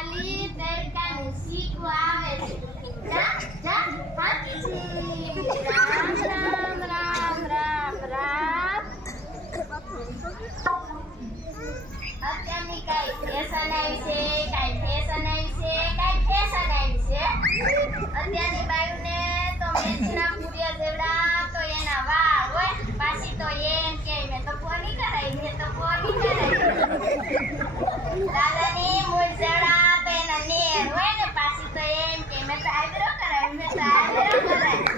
ખાલી તડકાની સીકો આવે છે. જા જા હાચી. રામ રામ રામ રામ રામ. અત્યારની કાઈ ફેશન આવી છે, કાઈ ફેશન આવી છે, કાઈ ફેશન આવી છે. અત્યારની બાયુને તો મેચના પૂરિયા જેવડા તો એના વાળ હોય, પાછી તો એમ કે મેં તો કોની કરાઈ, મેં તો કોની કરાઈ. દાદાની મૂળ જેવડા તો એના નેર હોય ને, પાછી તો એમ કે મેં તો આઈબ્રો કરાવી, મેં તો આઈબ્રો કરાવી.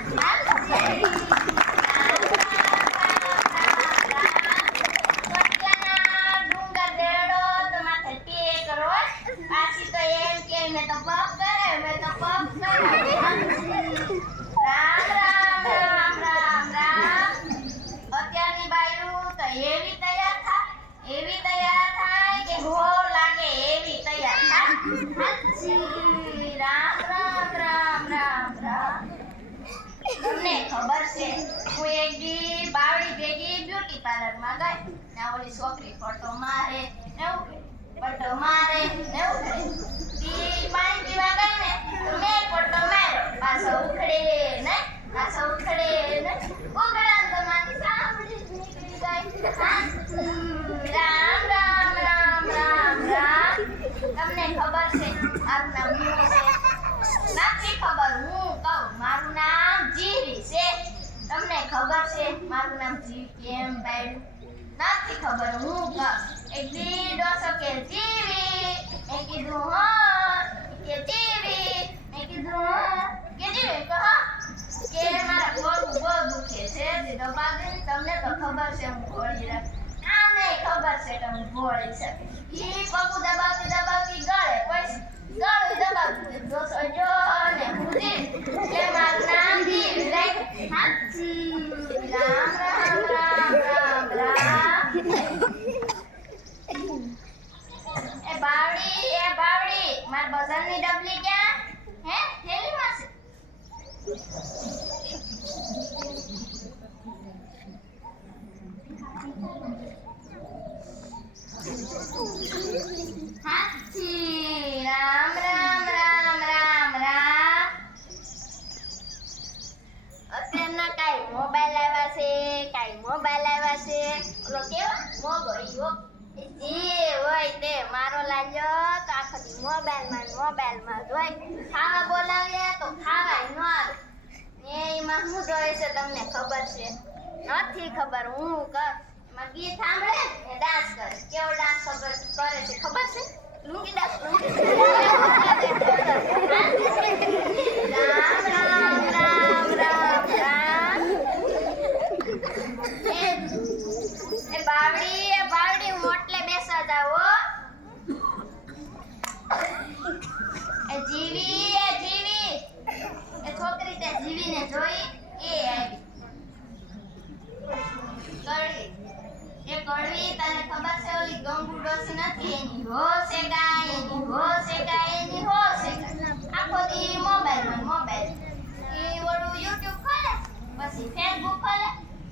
મેં તો પગ કરાવ્યો, મેં તો પગ કરાવ્યો. રામ રામ રામ રામ રામ. અત્યારની બાયું તો એવી તૈયાર થાય કે ઘોર લાગે એવી તૈયાર થાય. હાચી. રામ રામ રામ રામ રામ. તમને ખબર છે હું એક દી બાવડી ભેગી બ્યુટી પાર્લરમાં ગઈ ને ઓલી છોકરી ફોટો મારે એવું કે ફોટો મારે એવું કરે. પાણી પીવા ગઈ ને તો મેં ફોટો માર્યો, પાછો ઉખડે ને ઉખડા તો મારી સાંભળી જ નીકળી ગઈ. રામ રામ રામ રામ રામ. તમને ખબર છે મારું નામ શું છે? નથી ખબર, હું કહું મારું નામ જીવી છે. તમને ખબર છે મારું નામ જીવી કેમ પાડ્યું? નથી ખબર, હું કહું. એક દી ડોસો કે જીવી, મેં કીધું હા, કે જીવી, મેં કીધું હા, કે જીવી કહો કે મારા પગ બહુ દુખે છે. દબા દે. તમને તો ખબર છે હું ઘોડી રાખ. આ નહીં ખબર છે કે હું ઘોડી છે. ઈ પગું દબાવતી ગળે, પછી ગળું દબાવતી ડોસો જો ને હું કે મારું નામ જીવી રાખ. હાચી. રામ રામ રામ રામ રામ. એ બાવડી માર બજારની ડબલી ક્યાં હે? થેલીમાં છે. હાચી. રામ રામ રામ રામ રામ. અત્યારના કાઈ મોબાઈલ આવ્યા છે, ઓલો કેવો મોગો ઈવો જે હોય તે મારો લાલ્યો તો આખો દી મોબાઈલમાં જોઈ. ખાવા બોલાવીએ તો ખાવાય ન આવે ને એમાં શું જોઈ છે તમને ખબર છે? નથી ખબર, હું કર એમાં ગીત સાંભળે ને ડાન્સ કરે. કેવો ડાન્સ કરે છે ખબર છે? લુંગી ડાન્સ. રામ રામ રામ રામ રામ. એ બાવડી મોટલે બેસવા જાવ. એ જીવી એ છોકરી તે જીવીને જોઈ એ આવી કડવી. તને ખબર છે ઓલી ગંગુ ડોસી નથી એની હો શેકાય આખો દી મોબાઈલ. એ ઓલું યુટ્યુબ ખોલે, પછી ફેસબુક ખોલે,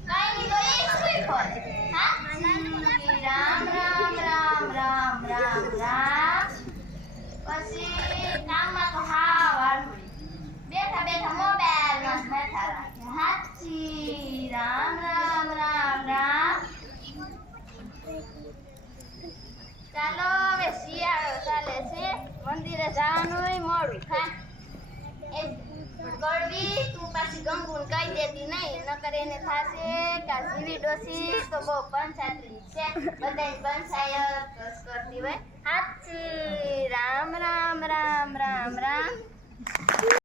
કઈ નહીં તો ઇન્સ્ટા ખોલે. હા. રામ રામ રામ રામ રામ રામ. પછી કામમાં તો હાવ આડુડી બેઠા મોબાઈલમાં બેઠા રાખે. હાચી. રામ રામ રામ રામ. ચાલો હવે શિયાળો ચાલે છે, મંદિરે જવાનું મોડું થાય. એ ગળવી તું પાછી ગંગુને કહી દેતી નહીં, નકર એને થાશે કે આ જીવી ડોસી તો બહુ પંચાયતી છે, બધાય પંચાયત કરતી હોય. હાચી. રામ રામ રામ રામ રામ.